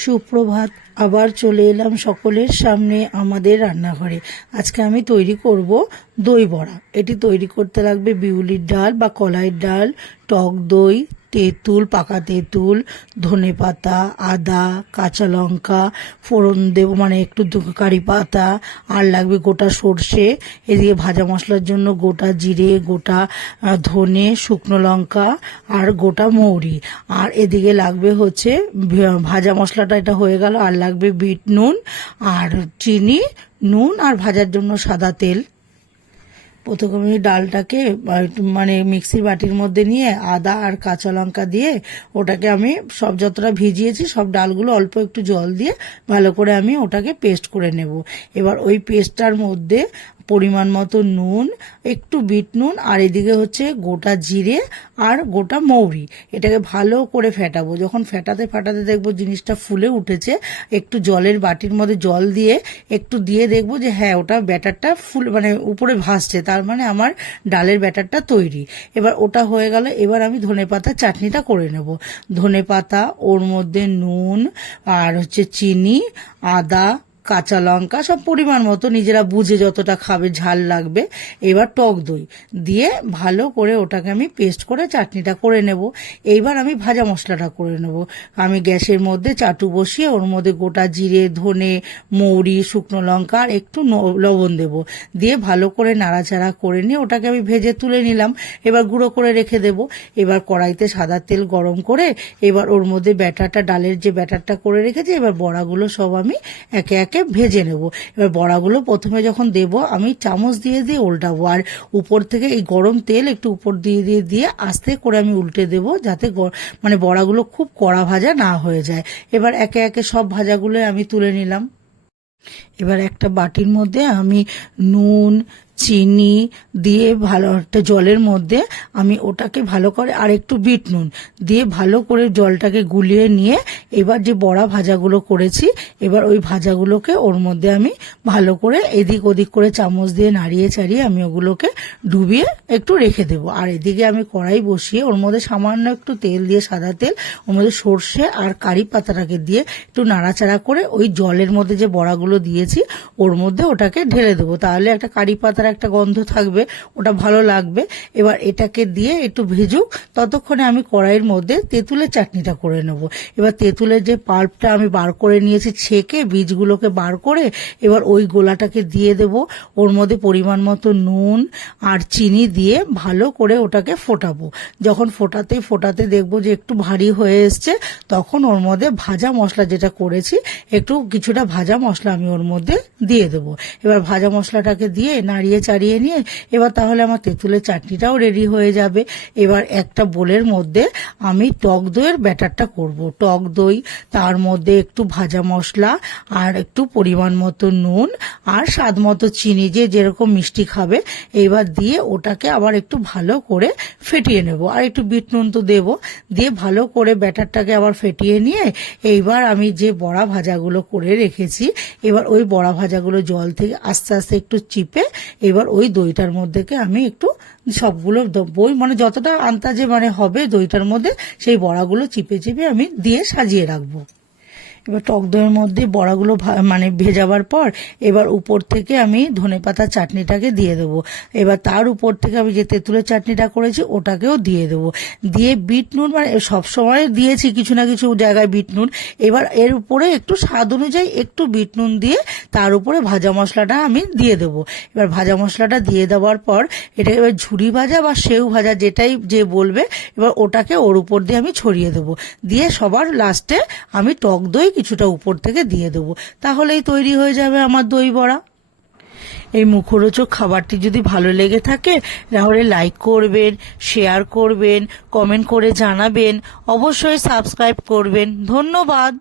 সুপ্রভাত। আবার চলে এলাম সকলের সামনে আমাদের রান্নাঘরে। আজকে আমি তৈরি করব দই বড়া। এটি তৈরি করতে লাগবে বিউলির ডাল বা কলাইয়ের ডাল, টক দই, তেঁতুল, পাকা তেঁতুল, ধনেপাতা, আদা, কাঁচা লঙ্কা, ফোড়ন দেব মানে একটু কারি পাতা, আর লাগবে গোটা সর্ষে। এদিকে ভাজা মশলার জন্য গোটা জিরে, গোটা ধনে, শুকনো লঙ্কা আর গোটা মৌরি। আর এদিকে লাগবে হচ্ছে ভাজা মশলাটা, এটা হয়ে গেল। আর লাগবে বিট নুন আর চিনি, নুন আর ভাজার জন্য সাদা তেল। প্রথমে আমি ডালটাকে মানে মিক্সির বাটির মধ্যে নিয়ে আদা আর কাঁচা লঙ্কা দিয়ে ওটাকে আমি সব যতটা ভিজিয়েছি সব ডালগুলো অল্প একটু জল দিয়ে ভালো করে আমি ওটাকে পেস্ট করে নেব। এবার ওই পেস্টটার মধ্যে পরিমাণ মতো নুন, একটু বিট নুন, আর এদিকে হচ্ছে গোটা জিরে আর গোটা মৌরি। এটাকে ভালো করে ফেটাবো। যখন ফেটাতে ফেটাতে দেখবো জিনিসটা ফুলে উঠেছে, একটু জলের বাটির মধ্যে জল দিয়ে একটু দিয়ে দেখবো যে হ্যাঁ ওটা ব্যাটারটা ফুল মানে উপরে ভাসছে, তার মানে আমার ডালের ব্যাটারটা তৈরি। এবার ওটা হয়ে গেল। এবার আমি ধনেপাতা চাটনিটা করে নেব। ধনেপাতা, ওর মধ্যে নুন আর হচ্ছে চিনি, আদা, কাঁচা লঙ্কা, সব পরিমাণ মতো নিজেরা বুঝে যতটা খাবে ঝাল লাগবে। এবার টক দই দিয়ে ভালো করে ওটাকে আমি পেস্ট করে চাটনিটা করে নেব। এইবার আমি ভাজা মশলাটা করে নেব। আমি গ্যাসের মধ্যে চাটু বসিয়ে ওর মধ্যে গোটা জিরে, ধনে, মৌরি, শুকনো লঙ্কা আর একটু লবণ দেব। দিয়ে ভালো করে নাড়াচাড়া করে নিয়ে ওটাকে আমি ভেজে তুলে নিলাম। এবার গুঁড়ো করে রেখে দেব। এবার কড়াইতে সাদা তেল গরম করে এবার ওর মধ্যে ব্যাটারটা, ডালের যে ব্যাটারটা করে রেখেছি, এবার বড়াগুলো সব আমি একে একে ভেজে নেব। এবার বড়াগুলো প্রথমে যখন দেব আমি চামচ দিয়ে দিয়ে উল্টাবো, আর উপর থেকে এই গরম তেল একটু উপর দিয়ে দিয়ে দিয়ে আস্তে করে আমি উল্টে দেব, যাতে মানে বড়াগুলো খুব কড়া ভাজা না হয়ে যায়। এবার একে একে সব ভাজাগুলো আমি তুলে নিলাম। এবার একটা বাটির মধ্যে আমি নুন, চিনি দিয়ে ভালো একটা জলের মধ্যে আমি ওটাকে ভালো করে, আর একটু বিট নুন দিয়ে ভালো করে জলটাকে গুলিয়ে নিয়ে এবার যে বড়া ভাজাগুলো করেছি, এবার ওই ভাজাগুলোকে ওর মধ্যে আমি ভালো করে এদিক ওদিক করে চামচ দিয়ে নাড়িয়ে চাড়িয়ে আমি ওগুলোকে ডুবিয়ে একটু রেখে দেবো। আর এদিকে আমি কড়াই বসিয়ে ওর মধ্যে সামান্য একটু তেল দিয়ে, সাদা তেল, ওর মধ্যে সর্ষে আর কারি পাতাটাকে দিয়ে একটু নাড়াচাড়া করে ওই জলের মধ্যে যে বড়াগুলো দিয়েছি ওর মধ্যে ওটাকে ঢেলে দেবো। তাহলে একটা কারি পাতার একটা গন্ধ থাকবে, ওটা ভালো লাগবে। এবার এটাকে দিয়ে একটু ভেজুক, ততক্ষণে আমি কড়াইয়ের মধ্যে তেঁতুলের চাটনিটা করে নেব। এবার তেঁতুলের যে পাল্পটা আমি বার করে নিয়েছি, ছেঁকে বীজগুলোকে বার করে এবার ওই গোলাটাকে দিয়ে দেব। ওর মধ্যে পরিমাণ মতো নুন আর চিনি দিয়ে ভালো করে ওটাকে ফোটাবো। যখন ফোটাতে ফোটাতে দেখবো যে একটু ভারী হয়ে এসছে, তখন ওর মধ্যে ভাজা মশলা যেটা করেছি, একটু কিছুটা ভাজা মশলা আমি ওর মধ্যে দিয়ে দেবো। এবার ভাজা মশলাটাকে দিয়ে নাড়িয়ে চাড়িয়ে নিয়ে এবার তাহলে আমার তেঁতুলের চাটনিটাও রেডি হয়ে যাবে। এবার একটা বোলের মধ্যে আমি টক দইয়ের ব্যাটারটা করব। টক দই, তার মধ্যে একটু ভাজা মশলা আর একটু পরিমাণ মতো নুন আর স্বাদ মতো চিনি, যে যেরকম মিষ্টি খাবে এইবার দিয়ে ওটাকে আবার একটু ভালো করে ফেটিয়ে নেব। আর একটু বিট নুন তো দেবো। দিয়ে ভালো করে ব্যাটারটাকে আবার ফেটিয়ে নিয়ে এইবার আমি যে বড়া ভাজাগুলো করে রেখেছি, এবার ওই বড়া ভাজাগুলো জল থেকে আস্তে আস্তে একটু চিপে এবার ওই দইটার মধ্যেকে আমি একটু সবগুলো বই মানে যতটা আন্দাজে মানে হবে দইটার মধ্যে, সেই বড়াগুলো চিপে চিপে আমি দিয়ে সাজিয়ে রাখবো। এবার টক দইয়ের মধ্যে বড়াগুলো মানে ভেজাবার পর এবার উপর থেকে আমি ধনেপাতা চাটনিটাকে দিয়ে দেবো। এবার তার উপর থেকে আমি যে তেঁতুলের চাটনিটা করেছি ওটাকেও দিয়ে দেবো। দিয়ে বিট নুন, মানে সবসময় দিয়েছি কিছু না কিছু জায়গায় বিট নুন, এবার এর উপরে একটু স্বাদ অনুযায়ী একটু বিট নুন দিয়ে তার উপরে ভাজা মশলাটা আমি দিয়ে দেবো। এবার ভাজা মশলাটা দিয়ে দেওয়ার পর এটা এবার ঝুরি ভাজা বা সেউ ভাজা যেটাই যে বলবে, এবার ওটাকে ওর উপর দিয়ে আমি ছড়িয়ে দেবো। দিয়ে সবার লাস্টে আমি টক দই কিছুটা উপর থেকে দিয়ে দেবো। তাহলেই তৈরি হয়ে যাবে আমার দই বড়া। এই মুখরোচক খাবারটি যদি ভালো লেগে থাকে তাহলে লাইক করবেন, শেয়ার করবেন, কমেন্ট করে জানাবেন, অবশ্যই সাবস্ক্রাইব করবেন। ধন্যবাদ।